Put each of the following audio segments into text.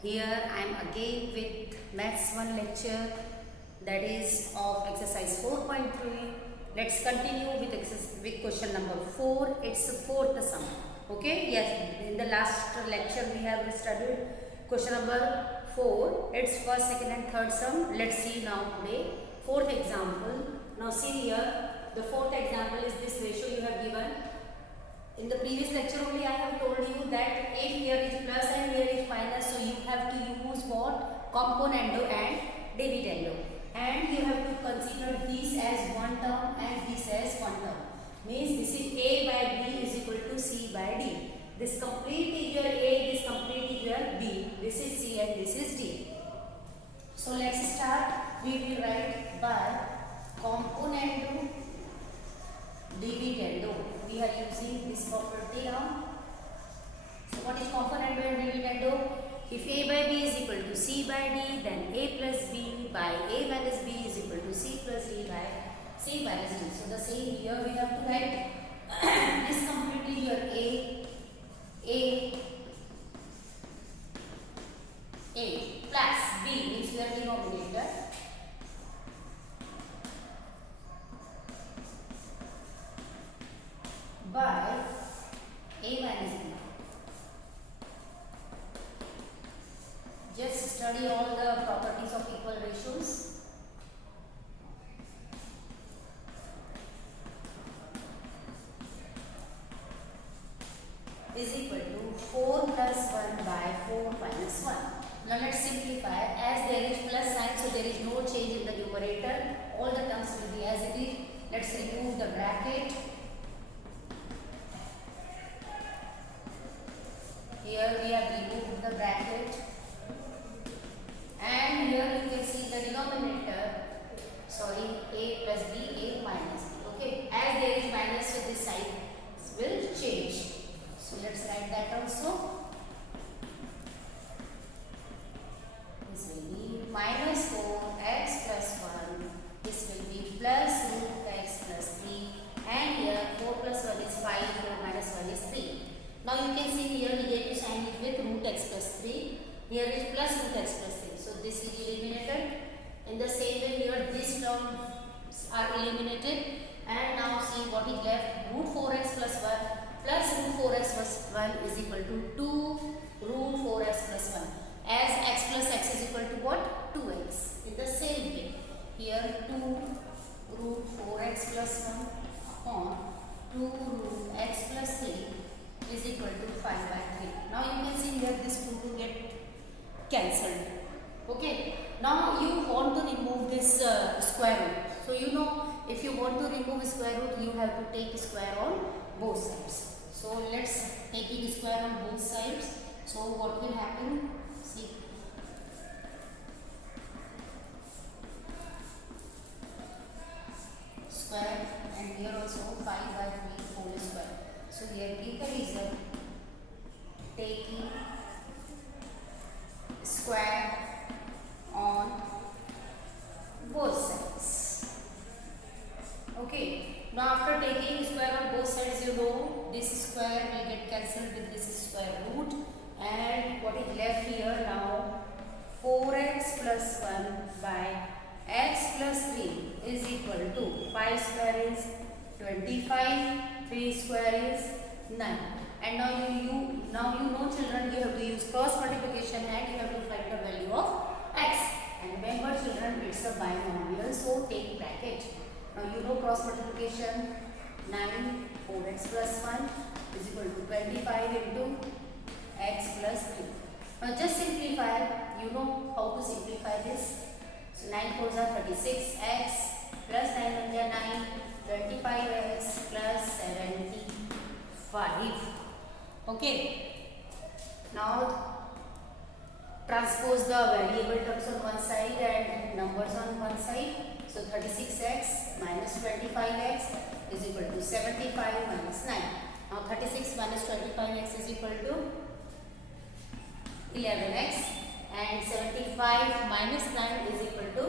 Here I am again with Maths 1 lecture, that is of exercise 4.3. Let's continue with question number 4. It's the fourth sum. Okay, yes, in the last lecture we have studied question number 4. It's first, second and third sum. Let's see now today fourth example. Now see here, the fourth example is this ratio you have given. In the previous lecture only I have told you that if here is plus and here is minus, so you have to use what? Componendo and dividendo. And you have to consider this as one term and this as one term. Means this is A by B is equal to C by D. This complete is your A, this complete is your B. This is C and this is D. So let's start. We will write by componendo dividendo. We are using this property now. So what is componendo and dividendo? If A by B is equal to C by D, then A plus B by A minus B is equal to C plus D by C minus D. So the same here we have to write this completely your A plus B means your denominator by A minus B. Just study all the properties of equal ratios. Is equal to 4 plus 1 by 4 minus 1. Now let's simplify. As there is plus sign, so there is no change in the numerator. All the terms will be as it is. Let's remove the bracket. Here we have removed the bracket, and here you can see the denominator, sorry, A plus B, A minus B. Okay, as there is minus, so this side will change. So let's write that also. This will be minus 4x plus 1. This will be plus root x plus 3. And here 4 plus 1 is 5, 4 minus 1 is 3. Now you can see here negative sign is with root x plus 3. Here is plus root x plus 3. So this is eliminated. In the same way here these terms are eliminated. And now see what is left. Root 4x plus 1 plus root 4x plus 1 is equal to 2 root 4x plus 1. As x plus x is equal to what? 2x. In the same way here 2 root 4x plus 1 upon 2 root x plus 3 is equal to 5 by 3. Now you can see here this 2 will get cancelled. Okay. Now you want to remove this square root. So you know, if you want to remove square root, you have to take square on both sides. So let's take it square on both sides. So what will happen? See. Square, and here also 5 by 3 whole square. So here take a result, taking square on both sides. Okay. Now after taking square on both sides, you know this square will get cancelled with this square root, and what is left here now 4x plus 1 by x plus 3 is equal to 5 square is 25, 3 square is 9. And now you know children, you have to use cross multiplication and you have to find the value of x. And remember children, it's a binomial, so take bracket. Now you know cross multiplication, 9 4x plus 1 is equal to 25 into x plus 3. Now just simplify. You know how to simplify this. So 9 4s are 36x plus 9 1s are 9, 25x plus 75. Okay. Now transpose the variable terms on one side and numbers on one side. So 36x minus 25x is equal to 75 minus 9. Now 36 minus 25x is equal to 11x, and 75 minus 9 is equal to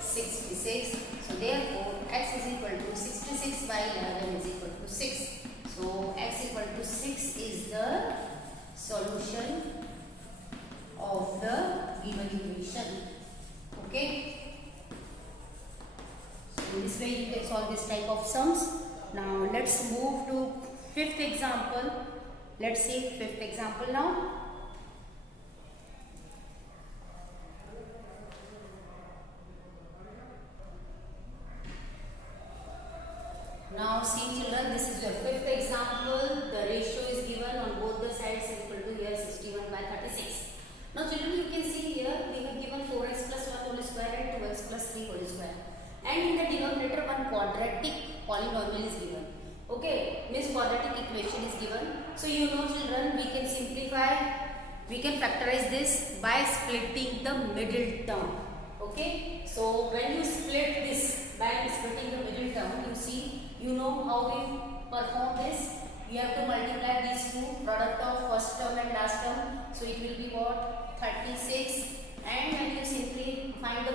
66. So therefore x is equal to 66 by 11 is equal to 6. So x equal to 6 is the solution of the given equation. Okay. So in this way you can solve this type of sums. Now let's move to fifth example. Let's see fifth example now. Now see children, this is your fifth example. The ratio is given on both the sides equal to here 61/36. Now children, you can see here we have given 4x plus 1 whole square and 2x plus 3 whole square. And in the denominator one quadratic polynomial is given. Okay, means quadratic equation is given. So you know children, we can simplify, we can factorize this by splitting the middle term. Okay, so when you split this by splitting the middle term, you see, you know how we perform this. We have to multiply these two, product of first term and last term. So it will be what? 36. And when you simply find the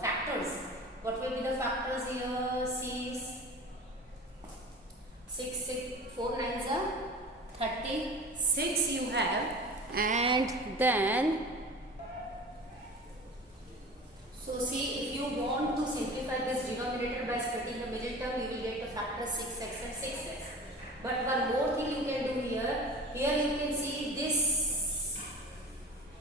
factors, what will be the factors here? 4 9s are 36 you have, and then so see, if you want to simplify this denominator by splitting the middle term, you will get the factor 6x and 6x. But one more thing you can do here. Here you can see this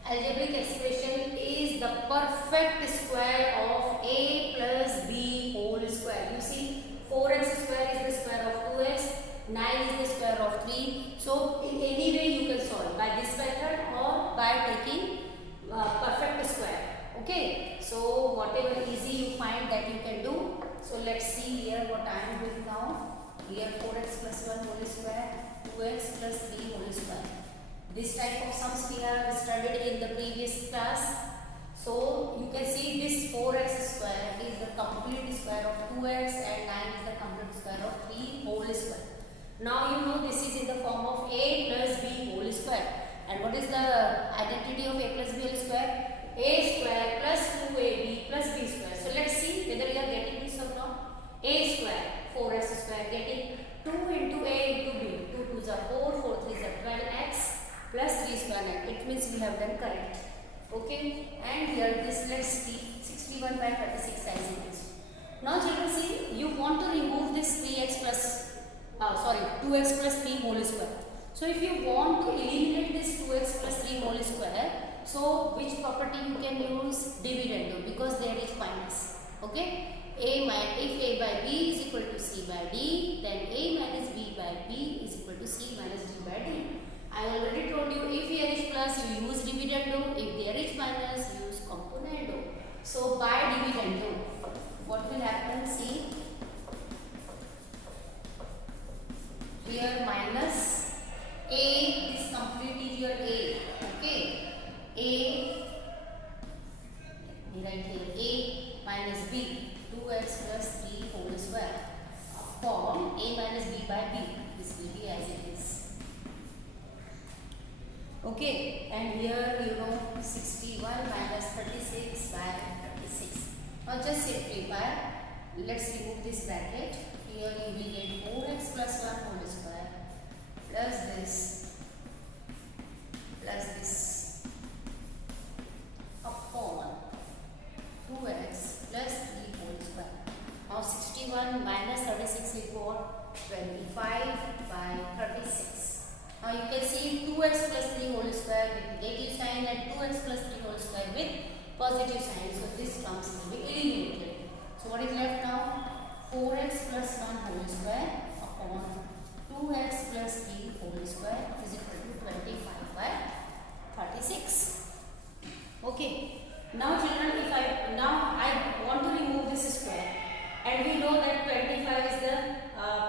algebraic expression is the perfect square of a plus b whole square. You see, 4x square is the square of 2x, 9 is the square of 3. So in any way you can solve by this method or by taking perfect square. Okay, so whatever easy you find that you can do. So let's see here what I am doing now. Here 4x plus 1 whole square, 2x plus 3 whole square. This type of sums we have studied in the previous class. So you can see this 4x square is the complete square of 2x and 9 is the complete square of 3 whole square. Now you know this is in the form of a plus b whole square. And what is the identity of a plus b whole square? A square plus 2ab plus b square. So let's see whether we are getting this or not. A square, 4x square, getting 2 into a into b. 2 2s are 4, 4 3s are 12x plus 3 square 9. It means we have done correct. Okay, and here this let's see 61/36 as it is. Now children, see, you want to remove this 3x plus 2x plus 3 whole square. So if you want to eliminate this 2x plus 3 whole square, so which property you can use? Dividend, because there is minus. Okay, if a by b is equal to c by d, then a minus b by b is equal to c minus d by d. I already told you, if there is plus you use dividendo, if there is minus you use componendo. So by dividendo, what will happen? See, here minus a, this complete is your a. Okay, a, let me write here, a minus b, 2x plus 3 whole square upon a minus b by b. This will be as it is. Okay, and here you know 61 minus 36 by 36. Now just simplify. Let's remove this bracket. Here you will get 4x plus 1 whole square plus this upon 2x plus 3 whole square. Now 61 minus 36 is what? 25 by 36. Now you can see 2x plus 3 whole square with negative sign and 2x plus 3 whole square with positive sign. So this terms will be eliminated. So what is left now? 4x plus 1 whole square upon 2x plus 3 whole square is equal to 25 by 36. Okay. Now children, if I want to remove this square, and we know that 25 is the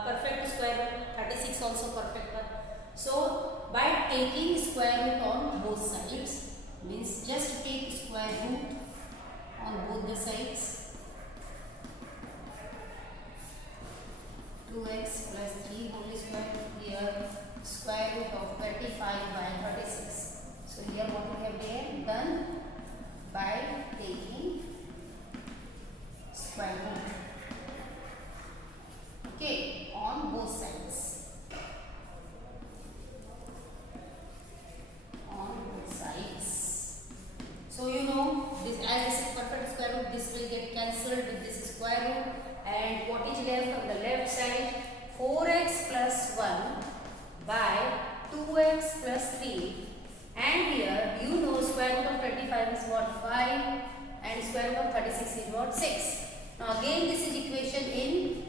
perfect square, 36 also perfect one. So by taking square root on both sides, means just take square root on both the sides. 2x plus 3 whole square, here square root of 25 by 36. So here what we have done by taking square root, okay, on both sides. On both sides. this, as this is perfect square root, this will get cancelled with this square root, and what is left on the left side? 4x plus 1 by 2x plus 3, and here you know square root of 25 is what? 5, and square root of 36 is what? 6. Now again this is equation in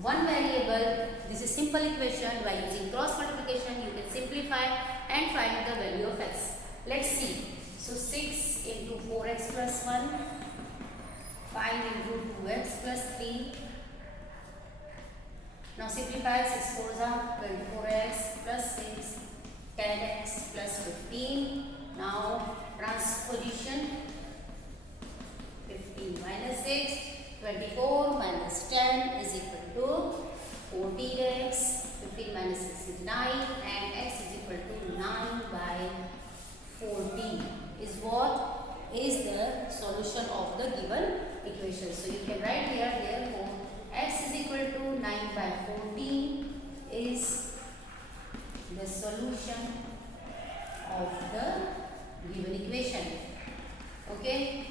one variable. This is simple equation. By using cross multiplication you can simplify and find the value of x. Let's see. So 6 into 4x plus 1, 5 into 2x plus 3. Now simplify. 6 4s are 24x plus 6, 10x plus 15. Now transposition. 15 minus 6, 24 minus 10 is equal to 14x. 15 minus 6 is 9, and x is equal to 9 by 14 is what is the solution of the given equation. So you can write here, therefore x is equal to 9 by 14 is the solution of the given equation. Okay,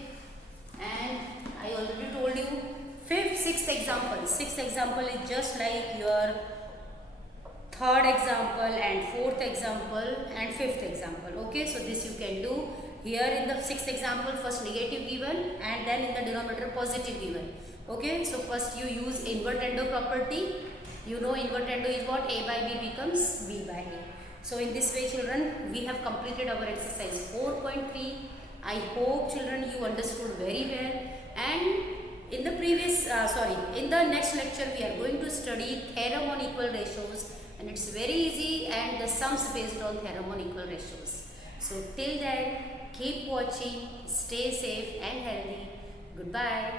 and I already told you sixth example is just like your third example and fourth example and fifth example. Okay, so this you can do. Here in the sixth example, first negative given and then in the denominator positive given. Okay, so first you use invertendo property. You know invertendo is what? A by B becomes B by A. So in this way children, we have completed our exercise 4.3. I hope children you understood very well, and in the in the next lecture we are going to study theorem on equal ratios, and it's very easy, and the sums based on theorem on equal ratios. So till then, keep watching, stay safe and healthy. Goodbye.